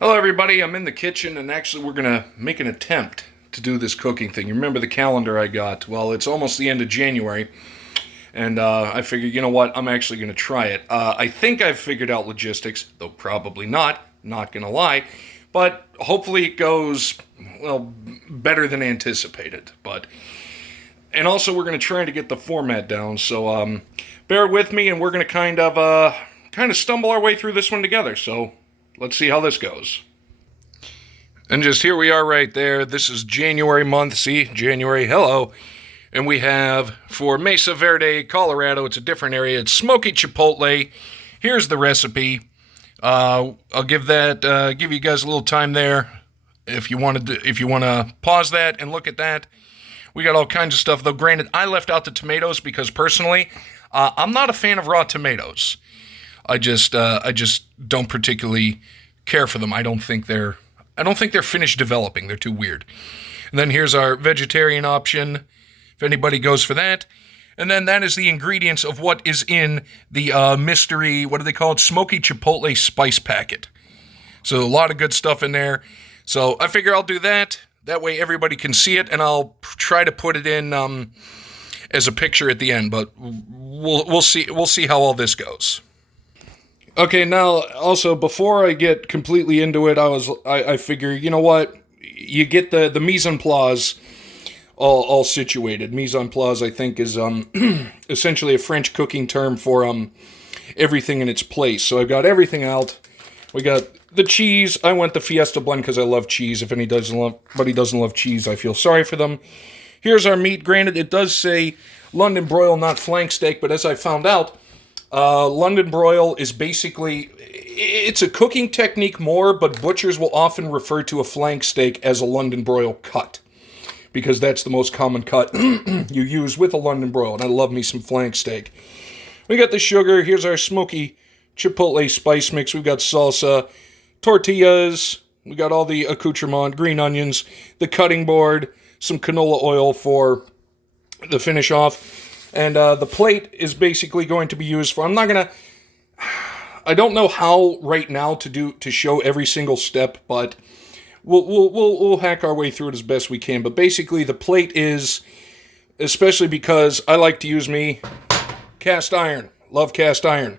Hello everybody, I'm in the kitchen and actually we're going to make an attempt to do this cooking thing. You remember the calendar I got? Well, it's almost the end of January and I figured, you know what, I'm actually going to try it. I think I've figured out logistics, though probably not going to lie, but hopefully it goes, well, better than anticipated. And also we're going to try to get the format down, so bear with me and we're going to kind of stumble our way through this one together, so let's see how this goes. And just here we are right there. This is January month. See, January, hello. And we have, for Mesa Verde, Colorado, it's a different area. It's smoky chipotle. Here's the recipe. I'll give you guys a little time there if you want to pause that and look at that. We got all kinds of stuff, though. Granted, I left out the tomatoes because personally, I'm not a fan of raw tomatoes. I just don't particularly care for them. I don't think they're finished developing. They're too weird. And then here's our vegetarian option, if anybody goes for that. And then that is the ingredients of what is in the mystery, what do they call it? Smoky Chipotle spice packet. So a lot of good stuff in there. So I figure I'll do that. That way everybody can see it, and I'll try to put it in as a picture at the end. But we'll see how all this goes. Okay, now, also, before I get completely into it, I figure, you know what, you get the mise en place all situated. Mise en place, I think, is essentially a French cooking term for everything in its place. So I've got everything out. We got the cheese. I went the Fiesta blend because I love cheese. If anybody doesn't love cheese, I feel sorry for them. Here's our meat. Granted, it does say London broil, not flank steak, but as I found out, London broil is basically, it's a cooking technique more, but butchers will often refer to a flank steak as a London broil cut, because that's the most common cut you use with a London broil, and I love me some flank steak. We got the sugar. Here's our smoky chipotle spice mix. We've got salsa, tortillas, we got all the accoutrement, green onions, the cutting board, some canola oil for the finish off. And the plate is basically going to be used for, I don't know how right now to show every single step, but we'll hack our way through it as best we can. But basically the plate is, especially because I like to use cast iron, love cast iron.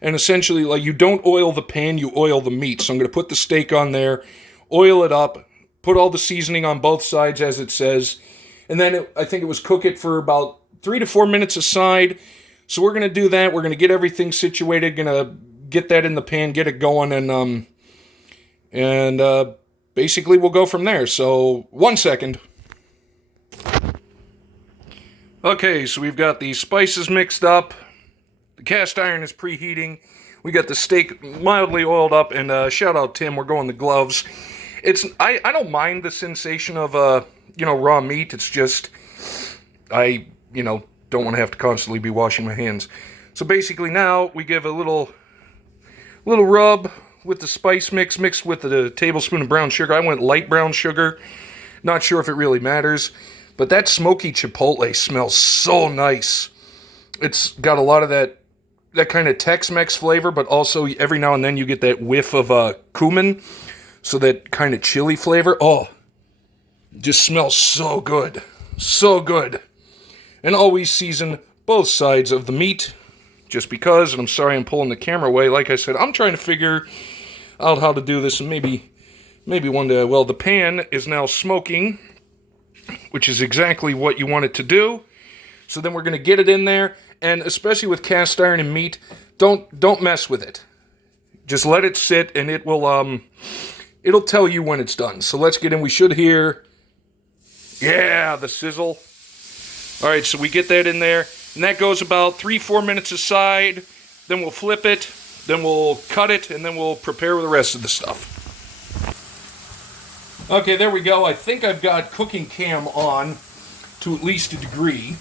And essentially, like, you don't oil the pan, you oil the meat. So I'm going to put the steak on there, oil it up, put all the seasoning on both sides as it says, and then I think it was cook it for about 3 to 4 minutes aside. So we're going to do that. We're going to get everything situated, going to get that in the pan, get it going, and basically we'll go from there. So 1 second. Okay, so we've got the spices mixed up. The cast iron is preheating. We got the steak mildly oiled up, and shout out Tim, we're going the gloves. I don't mind the sensation of raw meat. It's just don't want to have to constantly be washing my hands. So basically now we give a little rub with the spice mix mixed with the tablespoon of brown sugar. I went light brown sugar. Not sure if it really matters, but that smoky chipotle smells so nice. It's got a lot of that kind of Tex-Mex flavor, but also every now and then you get that whiff of cumin, so that kind of chili flavor. Oh, just smells so good. So good. And always season both sides of the meat, just because, and I'm sorry I'm pulling the camera away. Like I said, I'm trying to figure out how to do this, and maybe one day. Well, the pan is now smoking, which is exactly what you want it to do. So then we're going to get it in there, and especially with cast iron and meat, don't mess with it. Just let it sit, and it'll tell you when it's done. So let's get in. We should hear, yeah, the sizzle. All right, so we get that in there, and that goes about 3-4 minutes aside. Then we'll flip it, then we'll cut it, and then we'll prepare the rest of the stuff. Okay, there we go. I think I've got cooking cam on to at least a degree.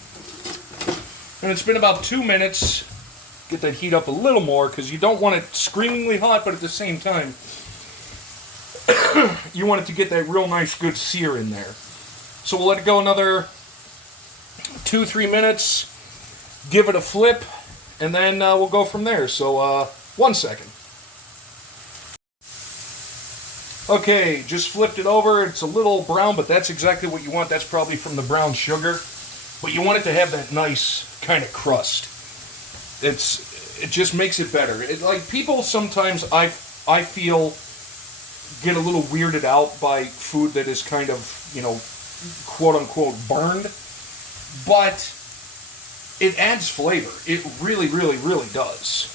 And it's been about 2 minutes. Get that heat up a little more, because you don't want it screamingly hot, but at the same time, you want it to get that real nice, good sear in there. So we'll let it go another 2-3 minutes, give it a flip, and then we'll go from there. So 1 second. Okay, just flipped it over. It's a little brown, but that's exactly what you want. That's probably from the brown sugar. But you want it to have that nice kind of crust. It just makes it better. Like people sometimes I feel get a little weirded out by food that is kind of, quote unquote burned, but it adds flavor. It really, really, really does.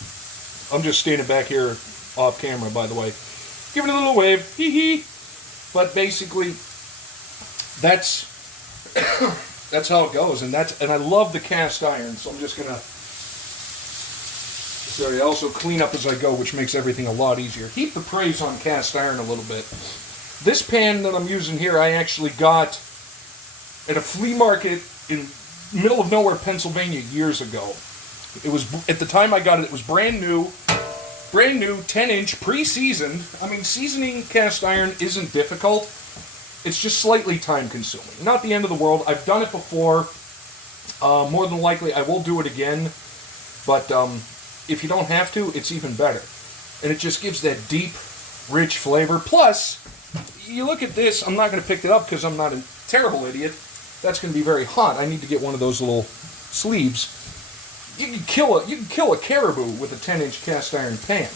I'm just standing back here off camera, by the way. Giving it a little wave, hee hee. But basically, that's that's how it goes, and I love the cast iron. So I'm just gonna. Sorry, I also clean up as I go, which makes everything a lot easier. Heap the praise on cast iron a little bit. This pan that I'm using here, I actually got at a flea market in middle of nowhere, Pennsylvania, years ago. It was, at the time I got it, it was brand new, 10-inch, pre-seasoned. I mean, seasoning cast iron isn't difficult. It's just slightly time-consuming. Not the end of the world. I've done it before. More than likely, I will do it again. But if you don't have to, it's even better. And it just gives that deep, rich flavor. Plus, you look at this. I'm not going to pick it up because I'm not a terrible idiot. That's going to be very hot. I need to get one of those little sleeves. You can kill a caribou with a 10-inch cast iron pan.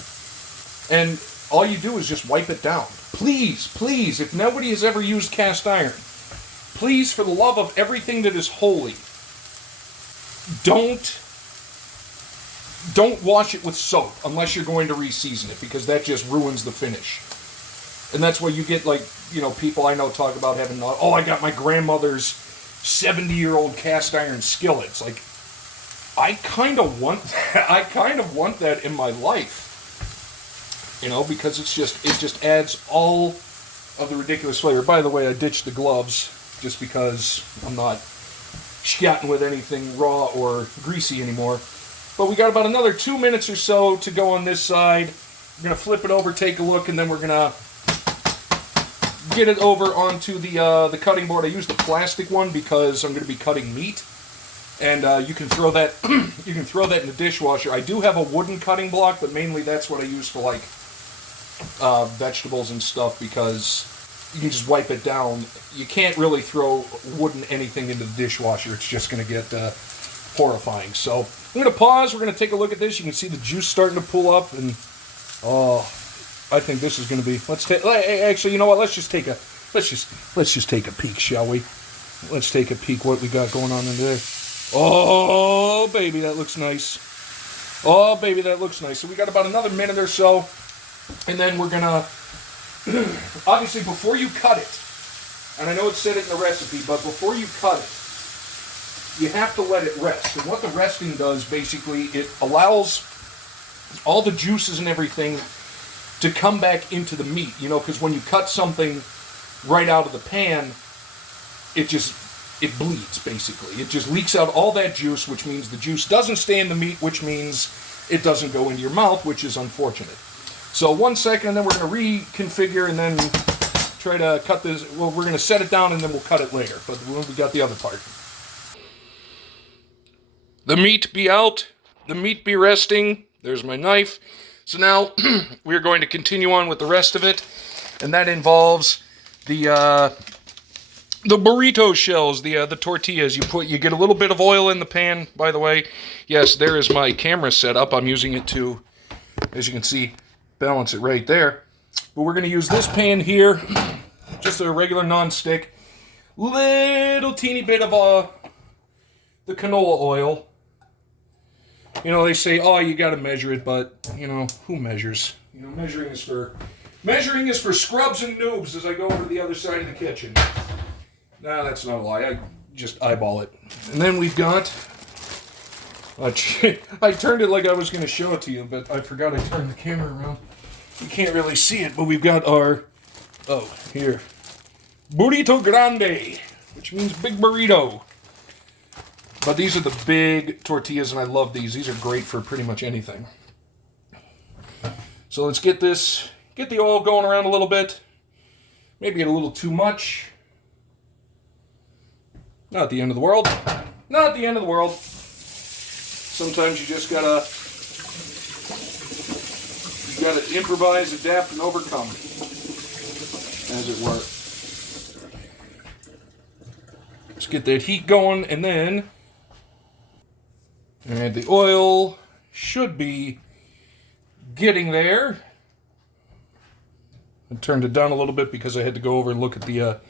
And all you do is just wipe it down. Please, please, if nobody has ever used cast iron, please, for the love of everything that is holy, don't wash it with soap unless you're going to re-season it, because that just ruins the finish. And that's why you get, like, people I know talk about having, I got my grandmother's 70-year-old cast iron skillets. Like, I kind of want that in my life. Because it just adds all of the ridiculous flavor. By the way, I ditched the gloves just because I'm not scatting with anything raw or greasy anymore. But we got about another 2 minutes or so to go on this side. We're going to flip it over, take a look, and then we're going to get it over onto the cutting board. I used the plastic one because I'm going to be cutting meat. And you can throw that in the dishwasher. I do have a wooden cutting block, but mainly that's what I use for, like, vegetables and stuff, because you can just wipe it down. You can't really throw wooden anything into the dishwasher. It's just going to get horrifying. So I'm going to pause. We're going to take a look at this. You can see the juice starting to pull up, and I think this is going to be. Actually, you know what? Let's just take a peek, shall we? Let's take a peek what we got going on in there. Oh, baby, that looks nice. Oh, baby, that looks nice. So we got about another minute or so, and then we're going to, obviously, before you cut it, and I know it said it in the recipe, but before you cut it, you have to let it rest. And what the resting does, basically, it allows all the juices and everything to come back into the meat, because when you cut something right out of the pan, it bleeds, basically. It just leaks out all that juice, which means the juice doesn't stay in the meat, which means it doesn't go into your mouth, which is unfortunate. So 1 second, and then we're going to reconfigure, and then try to cut this. Well, we're going to set it down, and then we'll cut it later. But we got the other part. The meat be out. The meat be resting. There's my knife. So now we're going to continue on with the rest of it, and that involves the burrito shells, the tortillas. You get a little bit of oil in the pan, by the way. Yes, there is my camera set up. I'm using it to, as you can see, balance it right there. But we're going to use this pan here, just a regular non-stick. Little teeny bit of the canola oil. They say, you got to measure it, but, who measures? Measuring is for scrubs and noobs as I go over to the other side of the kitchen. Nah, that's not a lie. I just eyeball it. And then we've got... I turned it like I was going to show it to you, but I forgot I turned the camera around. You can't really see it, but we've got our... here. Burrito Grande, which means big burrito. But these are the big tortillas, and I love these. These are great for pretty much anything. So let's get the oil going around a little bit. Maybe a little too much. Not the end of the world. Not the end of the world. Sometimes you just gotta improvise, adapt, and overcome. as it were. Let's get that heat going, and then add the oil. Should be getting there. I turned it down a little bit because I had to go over and look at the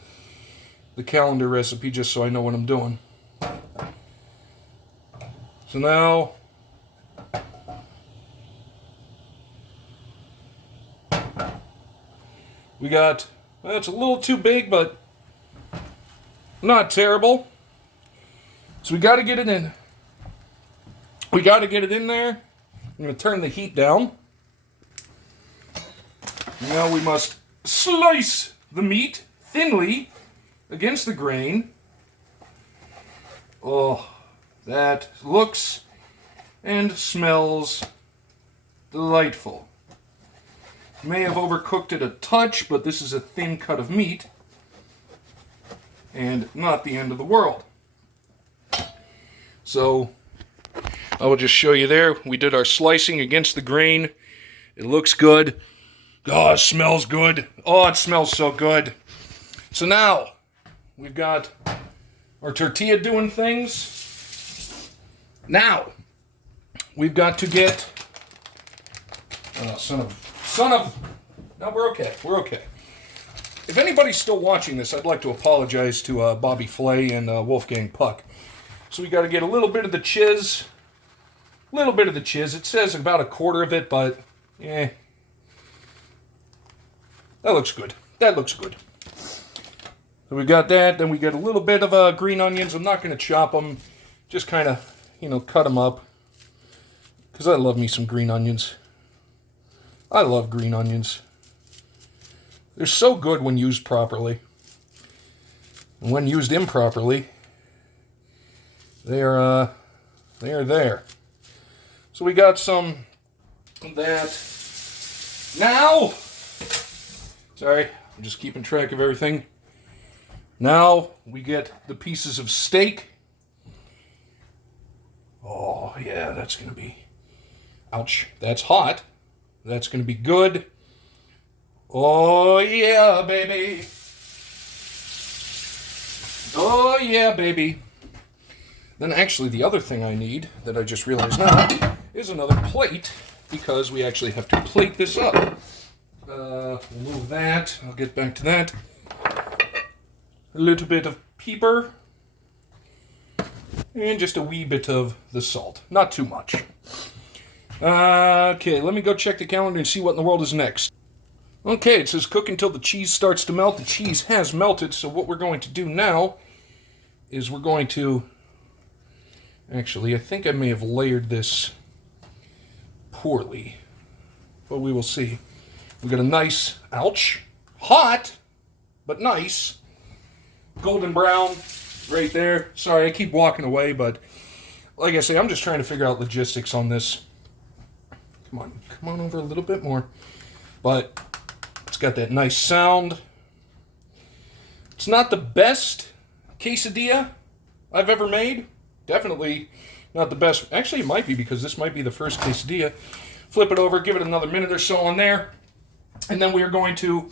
calendar recipe just so I know what I'm doing. So now we got, well, it's a little too big, but not terrible. So we got to get it in. We got to get it in there. I'm going to turn the heat down. Now we must slice the meat thinly against the grain. Oh, that looks and smells delightful. May have overcooked it a touch, but this is a thin cut of meat and not the end of the world. So I will just show you there. We did our slicing against the grain. It looks good. Oh, it smells good. Oh, it smells so good. So now we've got our tortilla doing things. Now we've got to get. Oh, son of. No, we're okay. We're okay. If anybody's still watching this, I'd like to apologize to Bobby Flay and Wolfgang Puck. So we got to get a little bit of the chiz. Little bit of the chiz. It says about a quarter of it, but that looks good. That looks good. So we got that. Then we got a little bit of green onions. I'm not going to chop them. Just kind of, cut them up. Because I love me some green onions. I love green onions. They're so good when used properly. And when used improperly, they are there. So we got some of that. Now, sorry, I'm just keeping track of everything. Now we get the pieces of steak. Oh, yeah, that's going to be, ouch, that's hot. That's going to be good. Oh, yeah, baby. Oh, yeah, baby. Then actually the other thing I need that I just realized now is another plate, because we actually have to plate this up. We'll move that. I'll get back to that. A little bit of pepper. And just a wee bit of the salt. Not too much. Okay, let me go check the calendar and see what in the world is next. Okay, it says cook until the cheese starts to melt. The cheese has melted, so what we're going to do now is we're going to... Actually, I think I may have layered this poorly, but we will see. We got a nice, ouch, hot, but nice, golden brown right there. Sorry, I keep walking away, but like I say, I'm just trying to figure out logistics on this. Come on over a little bit more. But it's got that nice sound. It's not the best quesadilla I've ever made. Definitely not the best. Actually, it might be, because this might be the first quesadilla. Flip it over, give it another minute or so on there. And then we are going to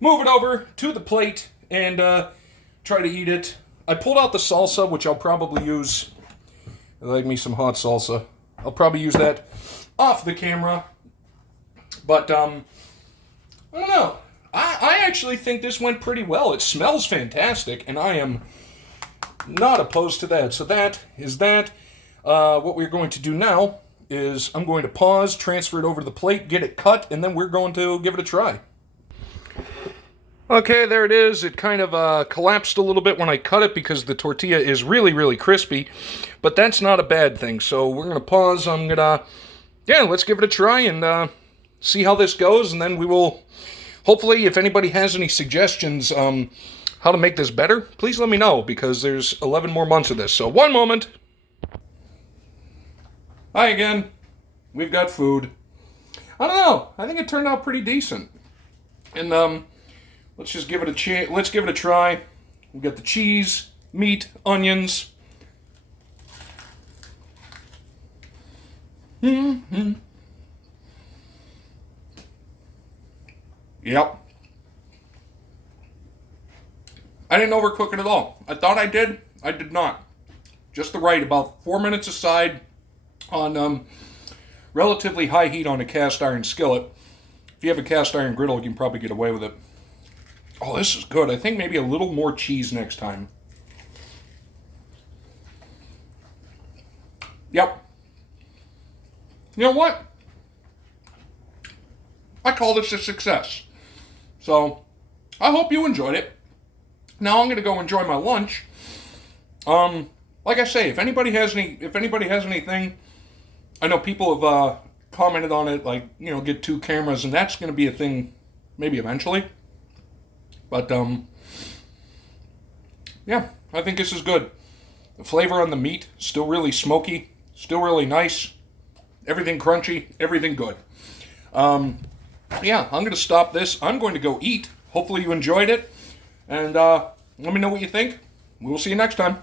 move it over to the plate and try to eat it. I pulled out the salsa, which I'll probably use. I like me some hot salsa. I'll probably use that off the camera. But, I don't know. I actually think this went pretty well. It smells fantastic, and I am not opposed to that. So that is that. What we're going to do now is I'm going to pause, transfer it over to the plate, get it cut, and then we're going to give it a try. Okay, there it is. It kind of collapsed a little bit when I cut it because the tortilla is really, really crispy. But that's not a bad thing. So we're going to pause. I'm going to, let's give it a try and see how this goes. And then we will, hopefully, if anybody has any suggestions how to make this better, please let me know, because there's 11 more months of this. So one moment. Hi again. We've got food. I don't know. I think it turned out pretty decent. And let's just give it a let's give it a try. We've got the cheese, meat, onions. Mm-hmm. Yep. I didn't overcook it at all. I thought I did. I did not. Just the right, about 4 minutes aside on relatively high heat on a cast iron skillet. If you have a cast iron griddle, you can probably get away with it. Oh, this is good. I think maybe a little more cheese next time. Yep. You know what? I call this a success. So, I hope you enjoyed it. Now I'm going to go enjoy my lunch. Like I say, if anybody has anything, I know people have commented on it, like, get 2 cameras, and that's going to be a thing maybe eventually. But, yeah, I think this is good. The flavor on the meat, still really smoky, still really nice. Everything crunchy, everything good. Yeah, I'm going to stop this. I'm going to go eat. Hopefully you enjoyed it. And let me know what you think. We will see you next time.